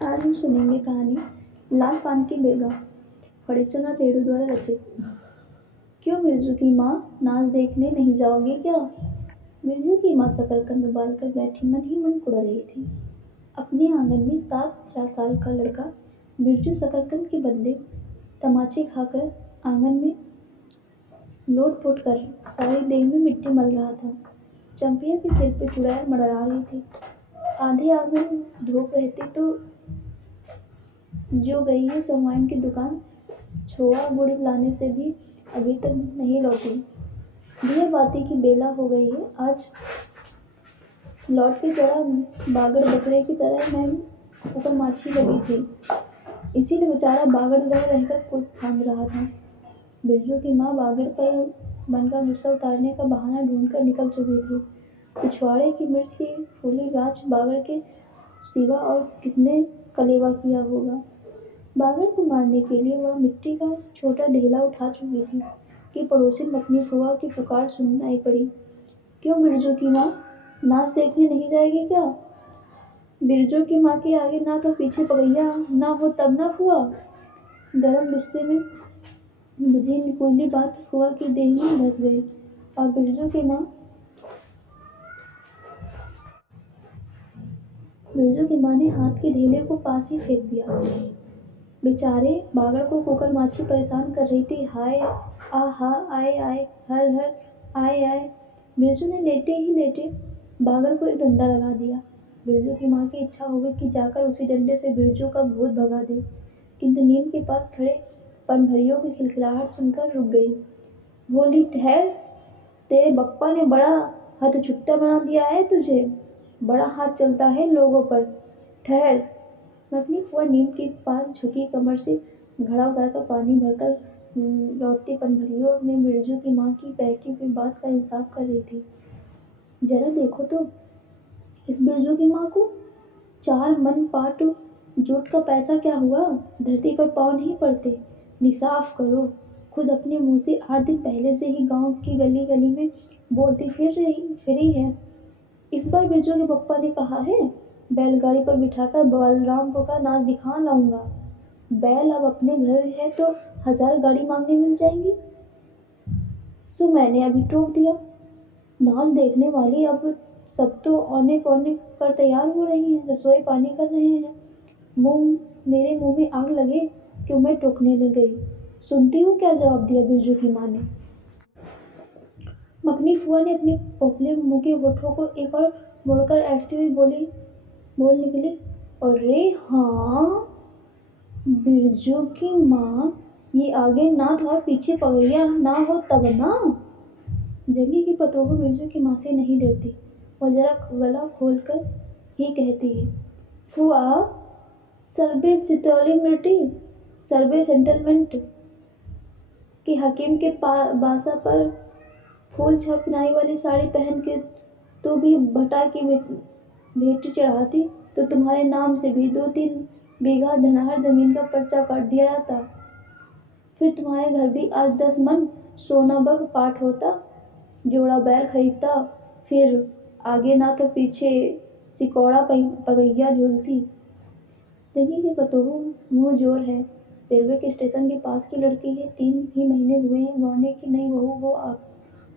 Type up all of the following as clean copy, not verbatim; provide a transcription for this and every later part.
आज हम सुनेंगे कहानी लाल पान की बेगा, फणीश्वरनाथ रेणु द्वारा रचित। क्यों बिरजू की माँ, नाच देखने नहीं जाओगे क्या? बिरजू की माँ शकरकंद उबालकर बैठी मन ही मन कुढ़ रही थी। अपने आंगन में 4 साल का लड़का बिरजू शकरकंद के बदले तमाचे खाकर आंगन में लोट-पोट कर सारी देह में मिट्टी मल रहा था। चंपिया के सिर पे चुड़ैल मंडरा रही थी। आधे आंगन धूप रहती तो जो गई है सोमवार की दुकान छोआ गुड़ लाने से भी अभी तक नहीं लौटी। दिया बाती की बेला हो गई है। आज लौट के चढ़ा बागड़ बकरे की तरह मैं ऊपर माछी लगी थी, इसीलिए बेचारा बागड़ रह रहकर कुछ फांद रहा था। बिरजू की माँ बागड़ पर मन का गुस्सा उतारने का बहाना ढूंढकर निकल चुकी थी। पिछवाड़े की मिर्च की फूली गाछ बागड़ के सिवा और किसने कलेवा किया होगा। बागड़ को मारने के लिए वह मिट्टी का छोटा ढेला उठा चुकी थी कि पड़ोसी मखनी फुआ की पुकार सुनाई पड़ी। क्यों बिरजू की माँ, नाच देखने नहीं जाएगी क्या? बिरजू की माँ के आगे ना तो पीछे पगैया ना हो तब ना फुआ। गरम गुस्से में बुझी निकोली बात फुआ की देह में धंस गई और बिरजू की माँ ने हाथ के ढेले को पास ही फेंक दिया। बेचारे बागड़ को कुकर माछी परेशान कर रही थी। हाय आहा, आए आए, हर हर, आए आए। बिरजू ने लेटे ही लेटे बागड़ को एक डंडा लगा दिया। बिरजू की माँ की इच्छा हो गई कि जाकर उसी डंडे से बिरजू का भूत भगा दे, किंतु नीम के पास खड़े पनभरियों की खिलखिलाहट सुनकर रुक गई। बोली, ठहर, तेरे बप्पा ने बड़ा हथछुट्टा बना दिया है तुझे। बड़ा हाथ चलता है लोगों पर। ठहर। मखनी फुआ नीम के पास झुकी कमर से घड़ा उतारकर पानी भरकर लौटती पनभरियों में बिरजू की माँ की बहकी हुई बात का इंसाफ कर रही थी। जरा देखो तो इस बिरजू की माँ को। 4 मन पाट जूट का पैसा क्या हुआ? धरती पर पाँव नहीं पड़ते। निसाफ करो। खुद अपने मुंह से 8 दिन पहले से ही गांव की गली गली में बोलती फिरी है। इस बार बिरजू के पप्पा ने कहा है, बैलगाड़ी पर बिठाकर बलरामपुर का नाच दिखा लाऊंगा। बैल अब अपने घर है तो 1000 गाड़ी मांगने मिल जाएंगी। सो मैंने अभी टोक दिया। नाच देखने वाली अब सब तो औने पौने पर तैयार हो रही हैं, रसोई पानी कर रहे हैं। मेरे मुंह में आग लगे क्यों मैं टोकने लग गई। सुनती हूँ क्या जवाब दिया बिरजू की माँ ने। मखनी फुआ ने अपने पोपले मुंह के होठों को एक और मोड़कर ऐठती हुई बोल निकली, अरे हाँ बिरजू की माँ, ये आगे नाथ और पीछे पगैया ना हो तब ना। जंगी की पतोहू बिरजू की माँ से नहीं डरती। वो जरा गला खोलकर ही कहती है, फुआ, सर्वे सितौली मिर्टी, सर्वे सेटलमेंट कि हकीम के बासा पर फूल छाप नाई वाली साड़ी पहन के तो भी भटा की भेंट चढ़ाती तो तुम्हारे नाम से भी 2-3 बीघा धनहर जमीन का पर्चा काट दिया जाता। फिर तुम्हारे घर भी आज 10 मन सोना बग पाठ होता, जोड़ा बैल खरीदता, फिर आगे ना तो पीछे सिकौड़ा पगैया झूलती। जंगी की पतोहू मुँह जोर है। रेलवे के स्टेशन के पास की लड़की है। 3 ही महीने हुए हैं गौने की नई बहू वो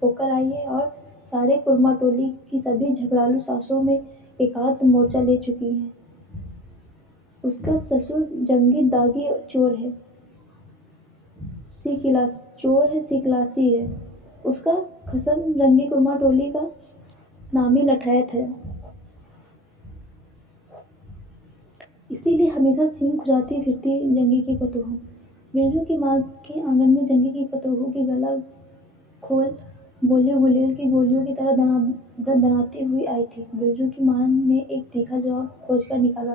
होकर आई है और सारे कुरमा टोली की सभी झगड़ालू सासों में एकाध मोर्चा ले चुकी हैं। उसका ससुर जंगी दागी चोर है, सी है। उसका खसम रंगी कुरमा टोली का नामी लठैत है, इसीलिए हमेशा सींग खुजाती फिरती जंगी की पतोहू। बिरजू की माँ के आंगन में जंगी की पतोहू की गला खोल बोली गुलेल की गोलियों की तरह दनाती हुई आई थी। बिरजू की माँ ने एक तीखा जवाब खोजकर निकाला,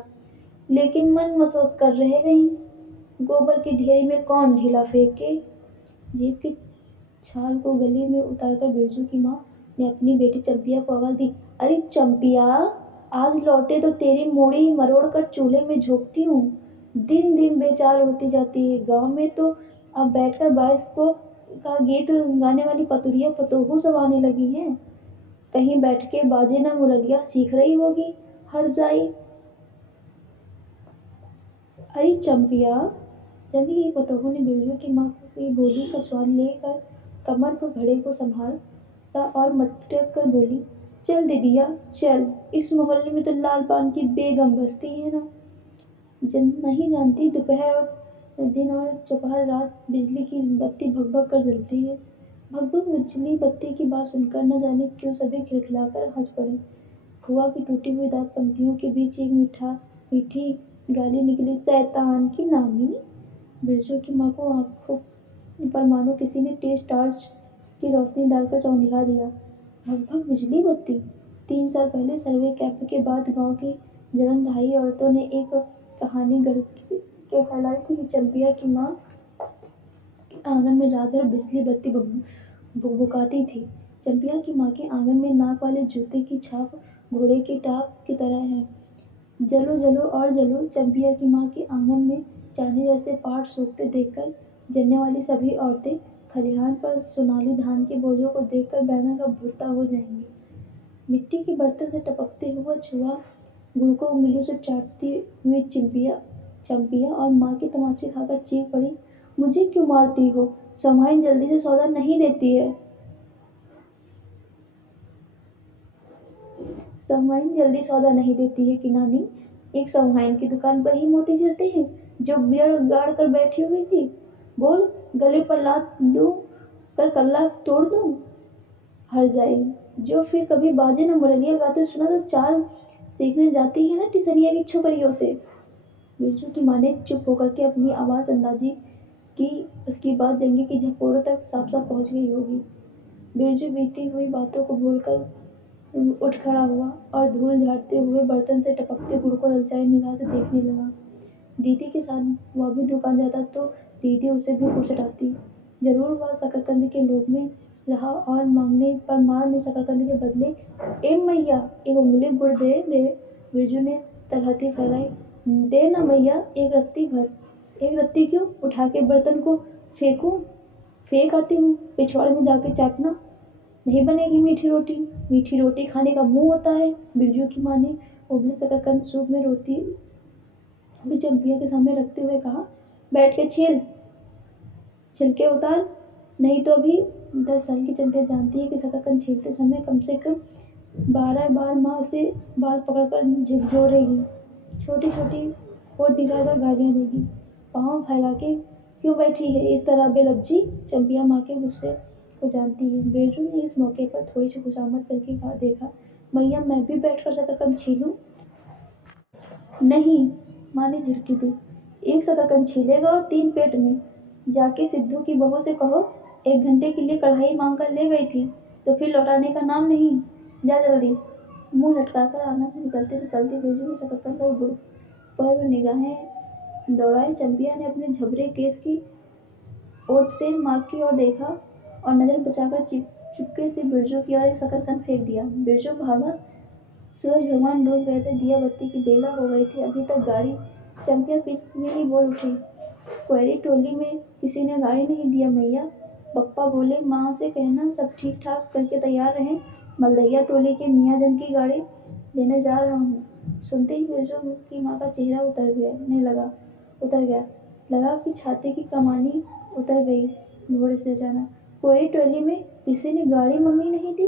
लेकिन मन महसूस कर रह गई। गोबर की ढेरी में कौन ढीला फेंके। जीप की छाल को गली में उतारकर बिरजू की माँ ने अपनी बेटी चंपिया को आवाज दी, अरे चंपिया, आज लौटे तो तेरी मोड़ी मरोड़ कर चूल्हे में झोंकती हूँ। दिन दिन बेचार होती जाती है। गांव में तो अब बैठकर बाइस्कोप का गीत गाने वाली पतुरिया पतोहू सब आने लगी हैं। कहीं बैठ के बाजे ना मुरलिया सीख रही होगी हर जाई। अरे चंपिया, जल्दी ही पतोहू ने बिरजू की माँ की बोली का स्वाद लेकर कमर पर घड़े को संभाला और मटक कर बोली, चल दीदिया चल, इस मोहल्ले में तो लाल पान की बेगम बसती है ना। नहीं जानती दोपहर और दिन और दोपहर रात बिजली की बत्ती भगभग कर जलती है। भगभग बिजली बत्ती की बात सुनकर न जाने क्यों सभी खिलखिलाकर हंस पड़े। फुआ की टूटी हुई दांत पंक्तियों के बीच एक मीठी गाली निकली, शैतान की नानी। बिरजू की माँ को आंखों पर मानो किसी ने तेज टार्च की रोशनी डालकर चौंधिया दिया। भगभग बिजली बत्ती। 3 साल पहले सर्वे कैंप के बाद गांव की जलन ढाई औरतों ने एक कहानी गढ़ के फैलाई थी कि चंपिया की माँ के आंगन में रात भर बिजली बत्ती भुकभुकाती थी। चंपिया की माँ के आंगन में नाक वाले जूते की छाप घोड़े के टाप की तरह है। जलो जलो और जलो। चंपिया की माँ के आंगन में चांदी जैसे पाट सूखते देखकर जलने वाली सभी औरतें खलिहान पर सोनाली धान के बोझों को देखकर बैंगन का भुट्टा हो जाएंगी। मिट्टी के बर्तन से टपकते हुआ छुआ गुड़ को उंगलियों से चाटती हुई चंपिया और माँ के तमाचे खाकर चीख पड़ी, मुझे क्यों मारती हो? समाइन जल्दी से सौदा नहीं देती है। समाइन जल्दी सौदा नहीं देती है कि नानी, एक समाइन की दुकान पर ही मोती गिरते हैं जो बियड़ गाड़ कर बैठी हुई थी। बोल, गले पर लात दूं कर कल्ला तोड़ दूं? हर जाएगी जो फिर कभी बाजे न मुरलिया गाते सुना तो चाल सीखने जाती है ना टिसरिया की छोकरियों से। बिरजू की माँ ने चुप होकर के अपनी आवाज अंदाजी की, उसकी बात जंगी की झपोड़ों तक साफ साफ पहुंच गई होगी। बिरजू बीती हुई बातों को भूलकर उठ खड़ा हुआ और धूल झाड़ते हुए बर्तन से टपकते गुड़ को ललचाई निगाह से देखने लगा। दीदी के साथ वह भी दुकान जाता तो दीदी उसे भी गुड़ चटाती। जरूर वह शकरकंद के लोभ में रहा और मांगने पर माँ ने शकरकंद के बदले ए मैया एक उंगली गुड़ दे दे। बिरजू ने तलहटी फैलाई, दे ना मैया एक रत्ती भर। एक रत्ती क्यों? उठा के बर्तन को फेंकूं? फेंक आती हूँ, पिछवाड़े में जाके चाटना। नहीं बनेगी मीठी रोटी। मीठी रोटी खाने का मुंह होता है। बिरजू की माँ ने उबली शकरकंद सूप में रोटी भी चंपिया के सामने रखते हुए कहा, बैठ के छिलके उतार, नहीं तो अभी। 10 साल की चंपिया जानती है कि शकरकंद छीलते समय कम से कम 12 बार माँ उसे बाल पकड़कर झकझोरेगी, छोटी छोटी होठ दिखाकर गालियाँ देगी। पाँव फैला के क्यों बैठी है इस तरह बेलज्जी? चंपिया माँ के गुस्से को जानती है। बिरजू ने इस मौके पर थोड़ी सी खुशामद करके देखा, मैया मैं भी बैठकर शकरकंद छीलूं? नहीं, माँ ने झिड़की दी, एक शकरकंद छीलेगा और 3 पेट में। जाके सिद्धू की बहू से कहो 1 घंटे के लिए कढ़ाई मांग कर ले गई थी तो फिर लौटाने का नाम नहीं। जा जल्दी। मुंह लटकाकर आंगन से निकलते निकलते बिरजू ने शकरकंद और गुड़ पर निगाहें दौड़ाई। चंपिया ने अपने झबरे केस की ओट से माँ की ओर देखा और नजर बचाकर चुपके से बिरजू की ओर एक शकरकंद फेंक दिया। बिरजू भागा। सूरज भगवान डूब गए थे, दिया बत्ती की बेला हो गई थी अभी तक गाड़ी। चंपिया बीच में ही बोल उठी, क्वेरी टोली में किसी ने गाड़ी नहीं दिया मैया। पप्पा बोले माँ से कहना सब ठीक ठाक करके तैयार रहें, मलदैया टोली के मियाँ जन की गाड़ी लेने जा रहा हूँ। सुनते ही बिरजू की माँ का चेहरा उतर गया। लगा कि छाती की कमानी उतर गई घोड़े से जाना। क्वेरी टोली में किसी ने गाड़ी मंगी नहीं थी,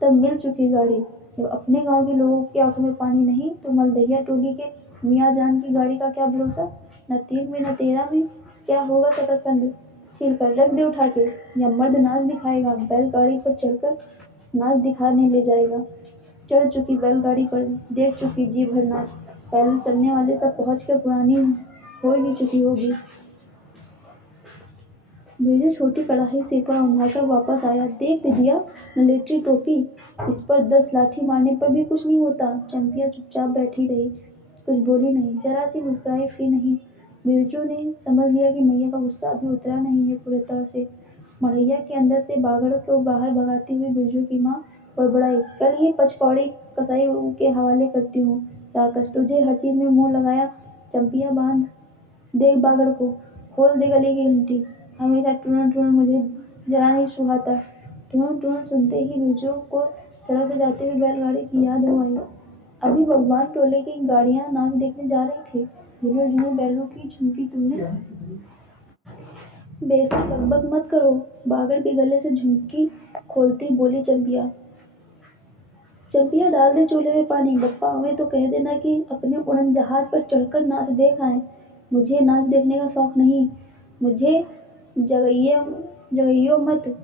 तब मिल चुकी गाड़ी। जब अपने गांव के लोगों की आंखों में पानी नहीं तो मलदैया टोली के मियाँ जान की गाड़ी का क्या भरोसा? न 3 में न 13 में क्या होगा शकरकंद छील कर रख दे उठा के, या मर्द नाच दिखाएगा, बैलगाड़ी पर चढ़कर नाच दिखाने ले जाएगा। चढ़ चुकी बैलगाड़ी पर, देख चुकी जी भर नाच। पैदल चलने वाले सब पहुंचकर पुरानी हो ही चुकी होगी। बिरजू छोटी कढ़ाई सिर पर औंधाकर वापस आया। देख दीदिया, मिलिट्री टोपी, इस पर 10 लाठी मारने पर भी कुछ नहीं होता। चंपिया चुपचाप बैठी रही, कुछ बोली नहीं, जरा सी मुस्कुराई भी नहीं। बिरजू ने समझ लिया कि मैया का गुस्सा अभी उतरा नहीं है पूरी तरह से। मड़ैया के अंदर से बागड़ को बाहर भगाती हुई बिरजू की माँ बड़बड़ाई, कल ही पचकौड़ी कसाई के हवाले करती हूँ। राकस, तुझे हर चीज में मुंह लगाया। चंपिया बांध देख बागड़ को, खोल दे गली की घंटी। हमेशा टूण टूण मुझे जरा नहीं सुहाता। टूण टूण सुनते ही बिरजू को सड़क पर जाते हुए बैलगाड़ी की याद हो आई। अभी भगवान टोले की गाड़ियां नाच देखने जा रही थी। झुनर झुनर बैलों की झुमकी तुमने बेशक बकबक मत करो। बागड़ के गले से झुमकी खोलती बोली चंपिया। चंपिया डाल दे चूल्हे में पानी। बप्पा हमें तो कह देना कि अपने उड़न जहाज पर चढ़कर नाच देख आए। मुझे नाच देखने का शौक नहीं। मुझे जगइयो मत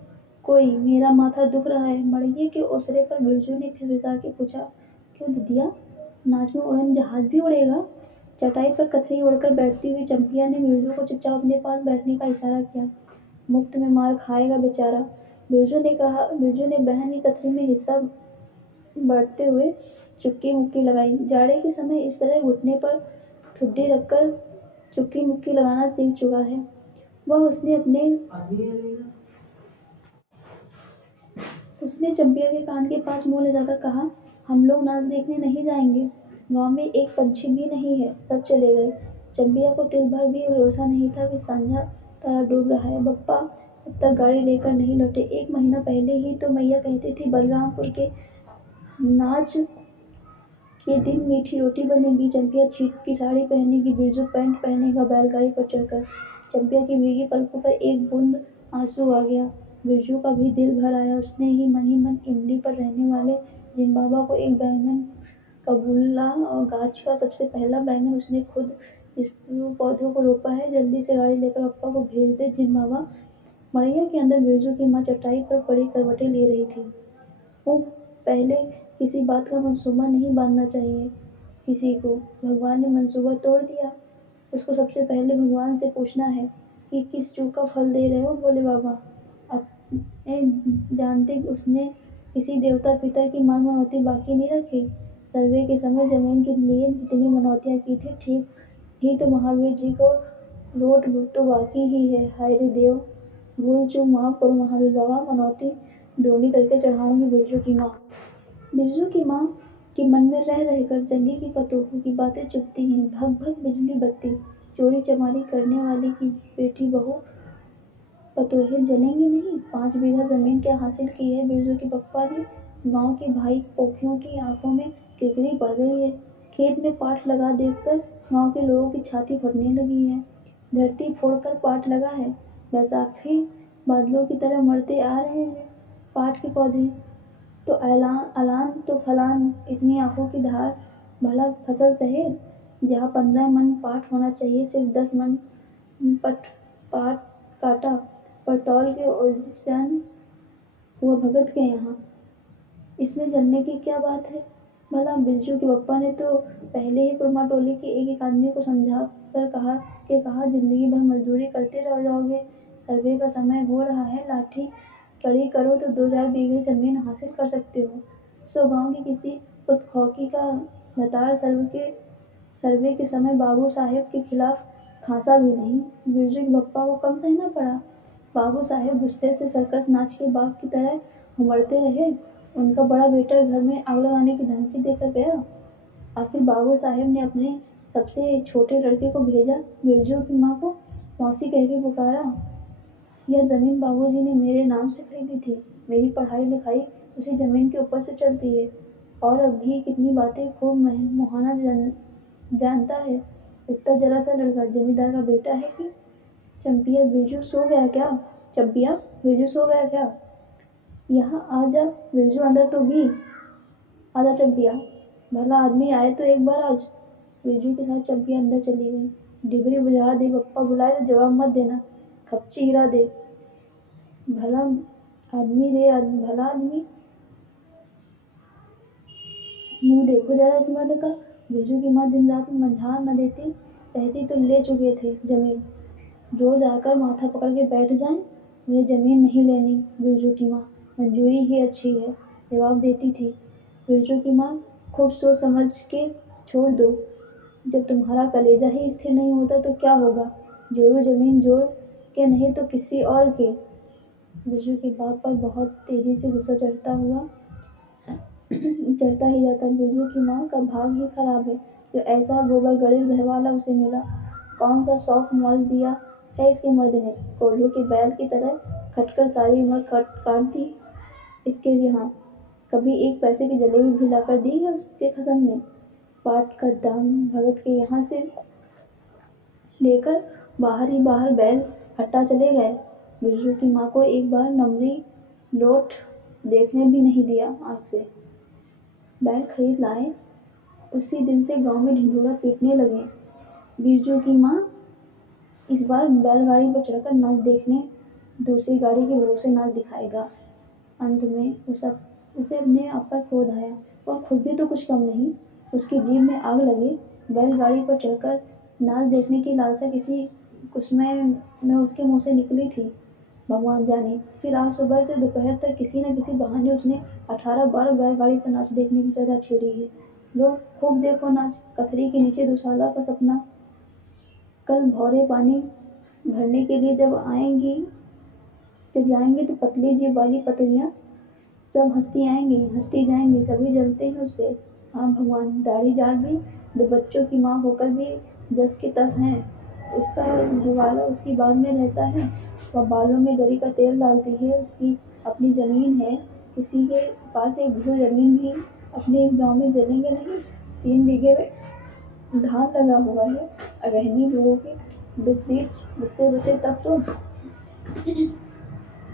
कोई, मेरा माथा दुख रहा है। मड़इये के ओसरे पर बिरजू ने फिर विचार के पूछा, क्यों दीदिया, नाच में उड़न जहाज भी उड़ेगा? चटाई पर कथई ओढ़कर बैठती हुई चंपिया ने बिरजू को चुपचाप अपने पास बैठने का इशारा किया। मुफ्त में मार खाएगा बेचारा, बिरजू ने कहा। बिरजू ने बहन की कथनी में हिस्सा बढ़ते हुए चुक्की मुक्की लगाई। जाड़े के समय इस तरह घुटने पर ठुड्डी रखकर चुक्की मुक्की लगाना सीख चुका है वह। उसने चंपिया के कान के पास मुंह ले जाकर कहा, हम लोग नाच देखने नहीं जाएंगे। गांव में एक पंछी भी नहीं है, सब चले गए। चंपिया को तिल भर भी भरोसा नहीं था कि सांझा तारा डूब रहा है। बप्पा अब तक गाड़ी लेकर नहीं लौटे। 1 महीना पहले ही तो मैया कहती थी बलरामपुर के नाच के दिन मीठी रोटी बनेगी, चंपिया छीट की साड़ी पहनेगी, बिरजू पैंट पहनेगा बैलगाड़ी पर चढ़कर। चंपिया की भीगी पलकों पर एक बूंद आंसू आ गया। बिरजू का भी दिल भर आया। उसने ही मन इमली पर रहने वाले जिन बाबा को एक बैंगन कबूला और गाछ का सबसे पहला बैंगन उसने खुद इस पौधों को रोपा है। जल्दी से गाड़ी लेकर पप्पा को भेज दे जिन बाबा। मड़ैया के अंदर बिरजू की माँ चटाई पर पड़ी करवटें ले रही थी। उफ, पहले किसी बात का मंसूबा नहीं बांधना चाहिए किसी को। भगवान ने मंसूबा तोड़ दिया। उसको सबसे पहले भगवान से पूछना है कि किस चूक का फल दे रहे हो भोले बाबा। अपने जानते उसने किसी देवता पितर की मान मनौती बाकी नहीं रखी। सर्वे के समय जमीन के लिए जितनी मनौतियाँ की थी, ठीक ही तो महावीर जी को रोट तो बाकी ही है। हाय रे देव, भूल चूक माफ करो महावीर बाबा, मनौती दोनी करके चढ़ाऊंगी बिरजू की माँ। बिरजू की माँ के मन में रह रहकर जंगी की पतोहों की बातें चुभती हैं। भग भग बिजली बत्ती, चोरी चमारी करने वाले की बेटी बहू पतोहे जलेंगी नहीं। 5 बीघा जमीन क्या हासिल की है बिरजू के पप्पा ने। गांव के भाई पोखियों की आंखों में किरकिरी बढ़ गई है। खेत में पाट लगा देखकर गांव के लोगों की छाती फटने लगी है। धरती फोड़कर पाट लगा है। बैसाखी बादलों की तरह मरते आ रहे हैं पाट के पौधे। तो अलान तो फलान, इतनी आंखों की धार भला फसल सहे। जहाँ 15 मन पाट होना चाहिए, सिर्फ 10 मन पाट काटा। पर तौल के ओजन हुआ भगत के यहाँ। इसमें जलने की क्या बात है भला। बिरजू के पप्पा ने तो पहले ही कुरमा टोली के एक आदमी को समझा कर कहा जिंदगी भर मजदूरी करते रह जाओगे। सर्वे का समय हो रहा है, लाठी कड़ी करो तो 2-4 बीघे जमीन हासिल कर सकते हो। सो गांव की किसी पुतखौकी का लतार सर्वे के समय बाबू साहेब के खिलाफ खांसा भी नहीं। बिरजू के पप्पा को कम सहना पड़ा। बाबू साहेब गुस्से से सर्कस नाच के बाघ की तरह उमड़ते रहे। उनका बड़ा बेटा घर में आग लगाने की धमकी देकर गया। आखिर बाबू साहेब ने अपने सबसे छोटे लड़के को भेजा। बिरजू की माँ को मौसी कह के पुकारा। यह जमीन बाबूजी ने मेरे नाम से खरीदी थी। मेरी पढ़ाई लिखाई उसी जमीन के ऊपर से चलती है। और अब भी कितनी बातें खूब मुहाना जानता है। इतना जरा सा लड़का जमींदार का बेटा है कि। चंपिया, बिरजू सो गया क्या? चंपिया, बिरजू सो गया क्या? यहाँ आ जा बिरजू, अंदर तो भी आजा चंपिया। भला आदमी आए तो एक बार आज। बिरजू के साथ चंपिया अंदर चली गई। डिबरी बुझा दे, पप्पा बुलाए तो जवाब मत देना। खपची गिरा दे। भला आदमी मुंह देखो जरा इस मर्द का। बिरजू की माँ दिन रात मंझार न देती रहती तो ले चुके थे जमीन। रोज आकर माथा पकड़ के बैठ जाएं, मुझे जमीन नहीं लेनी। बिरजू की माँ मंजूरी ही अच्छी है, जवाब देती थी। बिरजू की माँ खूब सोच समझ के छोड़ दो। जब तुम्हारा कलेजा ही स्थिर नहीं होता तो क्या होगा। जोड़ो जमीन, जोड़ के नहीं तो किसी और के। बिरजू के बाप पर बहुत तेजी से गुस्सा चढ़ता ही जाता। बिरजू की माँ का भाग ही खराब है जो ऐसा गोबर गणेश घरवाला उसे मिला। कौन सा शौक मौज दिया है इसके मर्द ने। कोल्हू के बैल की तरह खटकर सारी उम्र काट दी इसके यहाँ। कभी एक पैसे की जलेबी भी लाकर दी है उसके खसम ने। पाट का दाम भगत के यहाँ से लेकर बाहर ही बाहर बैल हट्टा चले गए। बिरजू की माँ को एक बार नमरी लौट देखने भी नहीं दिया आँख से। बैल खरीद लाए, उसी दिन से गांव में ढिंढोरा पीटने लगे। बिरजू की माँ इस बार बैलगाड़ी पर चढ़कर नाच देखने दूसरी गाड़ी के भरोसे नाच दिखाएगा। अंत में उसे अपने आप पर क्रोध आया। वह खुद भी तो कुछ कम नहीं, उसकी जीभ में आग लगे। बैलगाड़ी पर चढ़कर नाच देखने की लालसा किसी कुसमय में उसके मुंह से निकली थी, भगवान जाने। फिर आज सुबह से दोपहर तक किसी न किसी बहाने उसने 18 बार बैलगाड़ी पर नाच देखने की सजा छेड़ी है। लो खूब देखो नाच, कथरी के नीचे दुशाला का सपना। कल भौरे पानी भरने के लिए जब जाएंगी तो पतली जीभ वाली पतलियाँ सब हंसती आएंगी, हंसती जाएंगी, सभी जलते हैं उससे। हाँ भगवान, दाढ़ी जाड़ भी, दो बच्चों की माँ होकर भी जस के तस हैं। उसका घरवाला उसकी बात में रहता है, वह बालों में गरी का तेल डालती है। उसकी अपनी जमीन है, किसी के पास एक भू जमीन भी अपने गांव में जलेंगे नहीं। 3 बीघे में धान लगा हुआ है, अगहनी लोगों के विपरीत से बचे तब तो